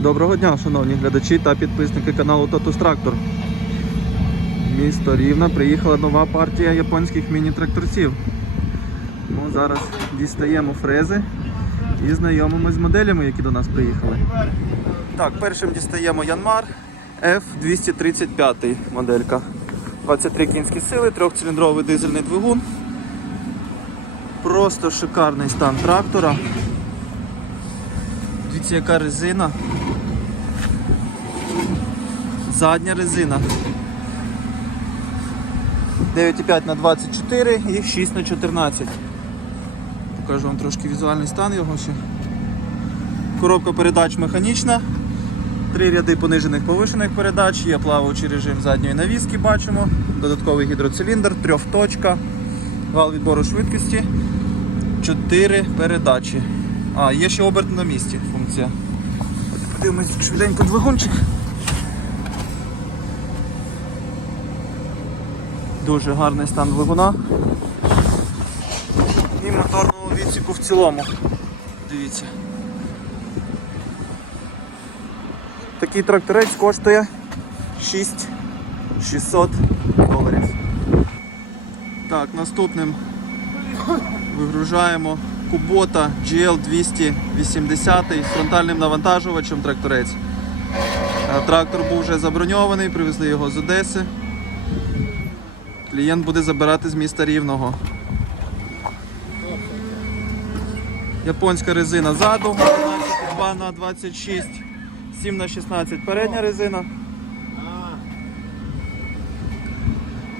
Доброго дня, шановні глядачі та підписники каналу. В Місто Рівне приїхала нова партія японських міні-тракторців. Ну, зараз дістаємо фрези і знайомимось з моделями, які до нас приїхали. Так, першим дістаємо Янмар F235 моделька. 23 кінські сили, трьохциліндровий дизельний двигун. Просто шикарний стан трактора. Дивіться, яка резина. Задня резина. 9,5 на 24 і 6 на 14. Покажу вам трошки візуальний стан його ще. Коробка передач механічна. Три ряди понижених повишених передач, є плаваючий режим задньої навіски, бачимо, додатковий гідроциліндр, трьохточка, вал відбору швидкості, чотири передачі. А, є ще оберт на місці функція. Подивимось швиденько двигунчик. Дуже гарний стан двигуна. І моторного відсіку в цілому. Дивіться. Такий тракторець коштує 6600 доларів. Так, наступним вигружаємо Kubota GL280 з фронтальним навантажувачем тракторець. Е, Трактор був вже заброньований, привезли його з Одеси. Клієнт буде забирати з міста Рівного. Японська резина ззаду, 2 на 26, 7 на 16 передня резина.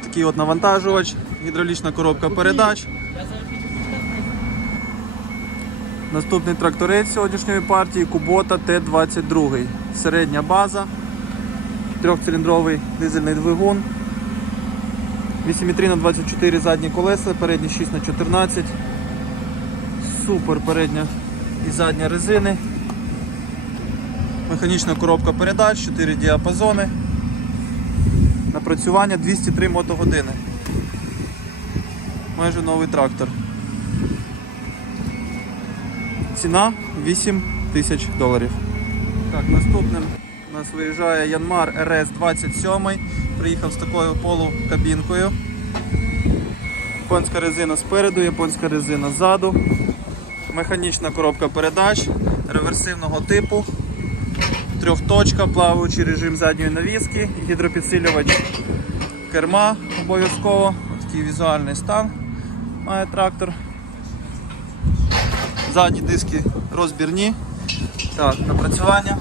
Такий от навантажувач, гідравлічна коробка передач. Наступний тракторець сьогоднішньої партії Kubota Т-22. Середня база, трьохциліндровий дизельний двигун, 8,3 на 24 задні колеса, передні 6 на 14. Супер передня і задня резини. Механічна коробка передач, 4 діапазони. Напрацювання 203 мотогодини. Майже новий трактор. Ціна 8 тисяч доларів. Так, наступним у нас виїжджає Янмар RS27. Приїхав з такою полукабінкою. Японська резина спереду, японська резина ззаду. Механічна коробка передач реверсивного типу. Трьохточка, плаваючий режим задньої навіски, гідропідсилювач керма обов'язково. Такий візуальний стан має трактор. Задні диски розбірні. Так, напрацювання.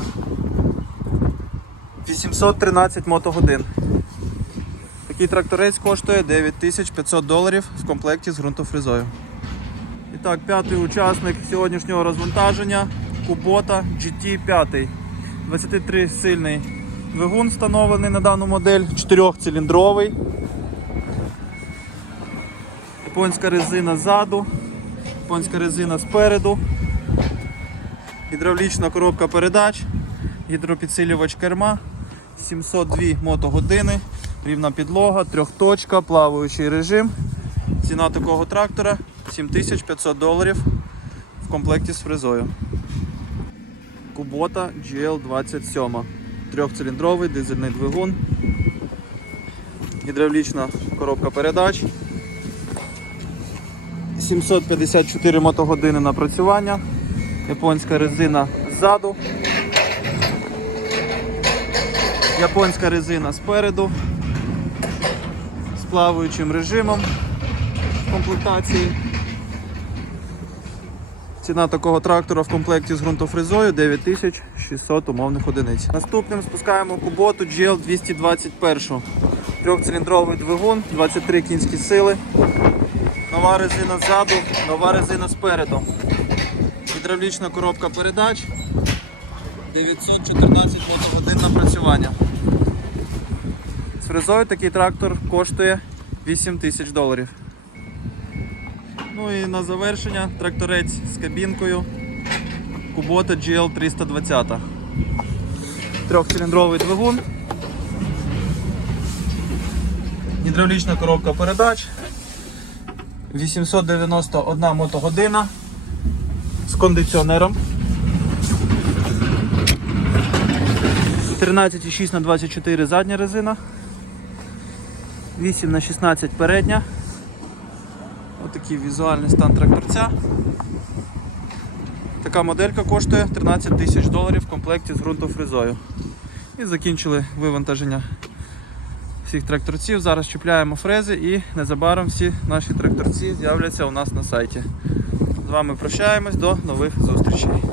813 мотогодин. Такий тракторець коштує 9500 доларів в комплекті з ґрунтофрезою. І так, п'ятий учасник сьогоднішнього розвантаження Kubota GT5. 23 сильний двигун встановлений на дану модель, 4-циліндровий. Японська резина ззаду, японська резина спереду, гідравлічна коробка передач, гідропідсилювач керма, 702 мотогодини, рівна підлога, трьохточка, плаваючий режим. Ціна такого трактора 7500 доларів в комплекті з фрезою. Kubota GL27. Трьохциліндровий дизельний двигун. Гідравлічна коробка передач. 754 мотогодини напрацювання. Японська резина ззаду. Японська резина спереду. З плаваючим режимом комплектації. Ціна такого трактора в комплекті з ґрунтофрезою 9600 умовних одиниць. Наступним спускаємо Kubota GL221. Трьохциліндровий двигун, 23 кінські сили. Нова резина ззаду, нова резина спереду. Гідравлічна коробка передач. 914 мотогодин напрацювання. З фрезою такий трактор коштує 8 тисяч доларів. Ну і на завершення тракторець з кабінкою Kubota GL320. Трьохциліндровий двигун. Гідравлічна коробка передач. 891 мотогодина з кондиціонером. 13,6 на 24 задня резина. 8 на 16 передня. Отакий візуальний стан тракторця. Така моделька коштує 13 тисяч доларів в комплекті з ґрунтофрезою. І закінчили вивантаження всіх тракторців. Зараз чіпляємо фрези і незабаром всі наші тракторці з'являться у нас на сайті. З вами прощаємось до нових зустрічей.